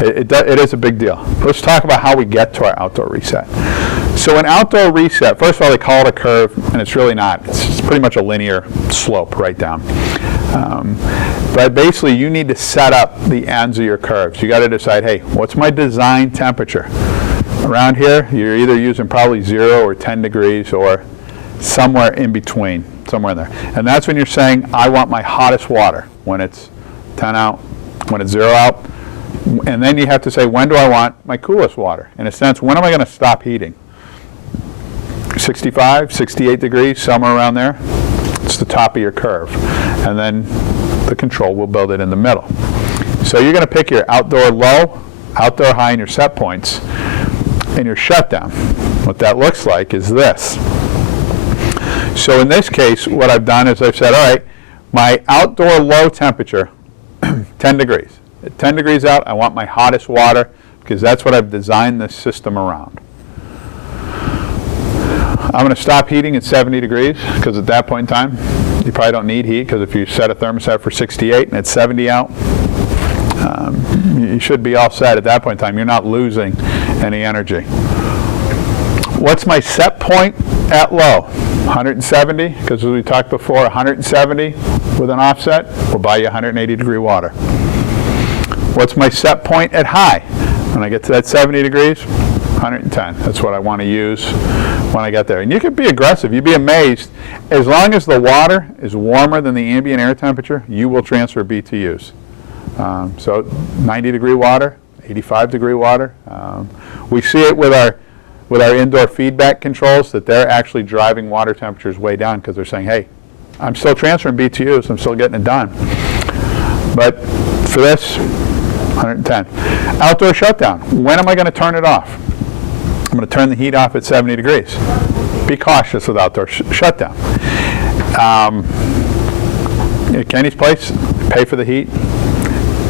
It is a big deal. Let's talk about how we get to our outdoor reset. So an outdoor reset, first of all, they call it a curve, and it's really not. It's pretty much a linear slope right down. But basically, you need to set up the ends of your curves. You got to decide, hey, what's my design temperature? Around here, you're either using probably 0 or 10 degrees or somewhere in between, somewhere in there. And that's when you're saying, I want my hottest water, when it's 10 out, when it's 0 out. And then you have to say, when do I want my coolest water? In a sense, when am I going to stop heating? 65, 68 degrees, somewhere around there. It's the top of your curve. And then the control will build it in the middle. So you're going to pick your outdoor low, outdoor high, and your set points, and your shutdown. What that looks like is this. So in this case, what I've done is I've said, all right, my outdoor low temperature, 10 degrees. At 10 degrees out, I want my hottest water, because that's what I've designed this system around. I'm going to stop heating at 70 degrees, because at that point in time, you probably don't need heat, because if you set a thermostat for 68 and it's 70 out, you should be all set at that point in time. You're not losing any energy. What's my set point at low? 170, because as we talked before, 170 with an offset will buy you 180 degree water. What's my set point at high? When I get to that 70 degrees, 110. That's what I want to use when I get there. And you can be aggressive. You'd be amazed. As long as the water is warmer than the ambient air temperature, you will transfer BTUs. So 90 degree water, 85 degree water. We see it with our indoor feedback controls that they're actually driving water temperatures way down, because they're saying, hey, I'm still transferring BTUs, I'm still getting it done. But for this, 110. Outdoor shutdown. When am I going to turn it off? I'm going to turn the heat off at 70 degrees. Be cautious with outdoor shutdown. At Kenny's place, pay for the heat.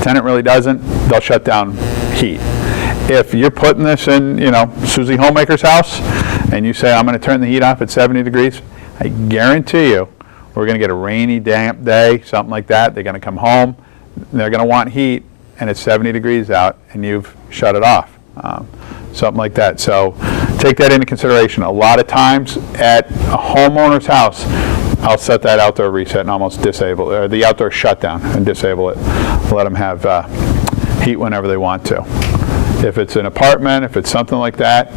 Tenant really doesn't, they'll shut down heat. If you're putting this in, Susie Homemaker's house, and you say, I'm going to turn the heat off at 70 degrees, I guarantee you, we're going to get a rainy, damp day, something like that. They're going to come home, they're going to want heat, and it's 70 degrees out, and you've shut it off. Something like that. So take that into consideration. A lot of times at a homeowner's house, I'll set that outdoor reset and almost disable it, or the outdoor shutdown and disable it. Let them have heat whenever they want to. If it's an apartment, if it's something like that,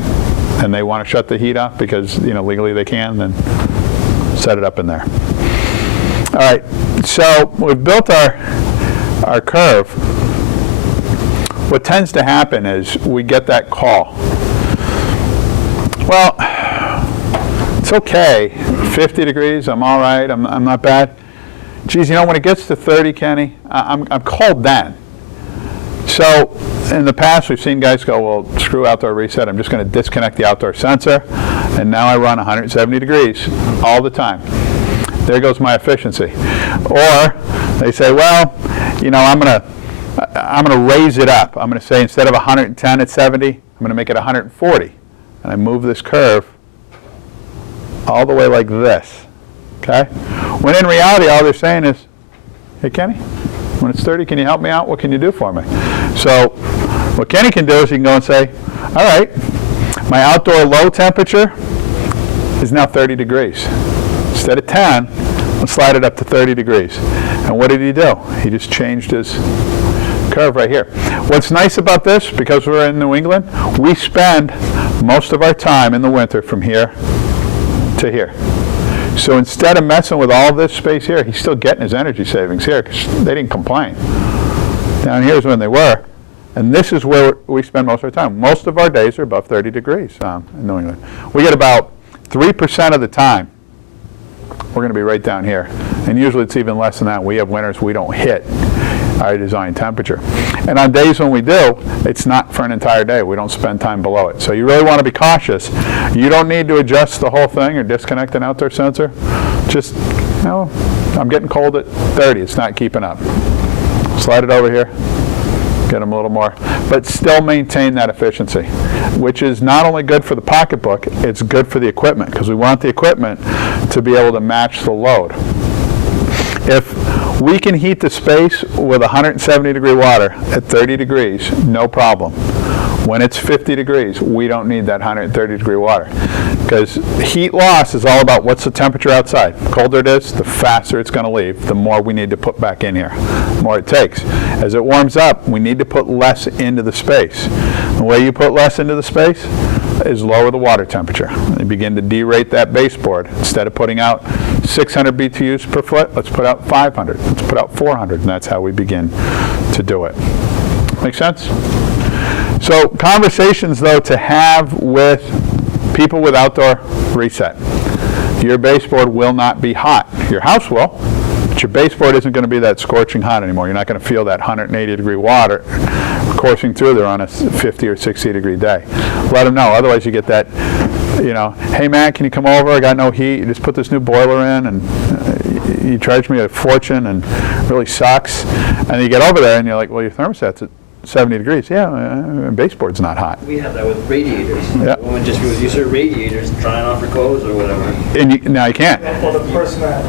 and they want to shut the heat off because legally they can, then set it up in there. All right, so we've built our curve. What tends to happen is we get that call. Well, it's okay, 50 degrees, I'm all right, I'm not bad. Geez, when it gets to 30, Kenny, I'm cold then. So in the past, we've seen guys go, well, screw outdoor reset, I'm just going to disconnect the outdoor sensor, and now I run 170 degrees all the time. There goes my efficiency. Or they say, well, I'm going to raise it up. I'm going to say instead of 110 at 70, I'm going to make it 140. And I move this curve all the way like this. Okay? When in reality, all they're saying is, hey, Kenny, when it's 30, can you help me out? What can you do for me? So what Kenny can do is he can go and say, all right, my outdoor low temperature is now 30 degrees. Instead of 10, let's slide it up to 30 degrees. And what did he do? He just changed his curve right here. What's nice about this, because we're in New England, we spend most of our time in the winter from here to here. So instead of messing with all this space here, he's still getting his energy savings here because they didn't complain. Down here's when they were. And this is where we spend most of our time. Most of our days are above 30 degrees in New England. We get about 3% of the time we're going to be right down here. And usually it's even less than that. We have winters we don't hit our design temperature. And on days when we do, it's not for an entire day. We don't spend time below it. So you really want to be cautious. You don't need to adjust the whole thing or disconnect an outdoor sensor. Just, I'm getting cold at 30. It's not keeping up. Slide it over here. Get them a little more. But still maintain that efficiency, which is not only good for the pocketbook, it's good for the equipment, because we want the equipment to be able to match the load. If We can heat the space with 170 degree water at 30 degrees, no problem. When it's 50 degrees, we don't need that 130 degree water. Because heat loss is all about what's the temperature outside. The colder it is, the faster it's going to leave, the more we need to put back in here, the more it takes. As it warms up, we need to put less into the space. The way you put less into the space is lower the water temperature. You begin to derate that baseboard. Instead of putting out 600 BTUs per foot, let's put out 500, let's put out 400, and that's how we begin to do it. Make sense? So conversations, though, to have with people with outdoor reset. Your baseboard will not be hot. Your house will, but your baseboard isn't going to be that scorching hot anymore. You're not going to feel that 180 degree water coursing through there on a 50 or 60 degree day. Let them know. Otherwise you get that, you know, hey man, can you come over? I got no heat. You just put this new boiler in and you charge me a fortune and it really sucks. And you get over there and you're like, well, your thermostat's at 70 degrees. Yeah, baseboard's not hot. We have that with radiators. Yeah. The woman just goes, use her radiators, drying off her clothes or whatever. And now you can't. Well, the person that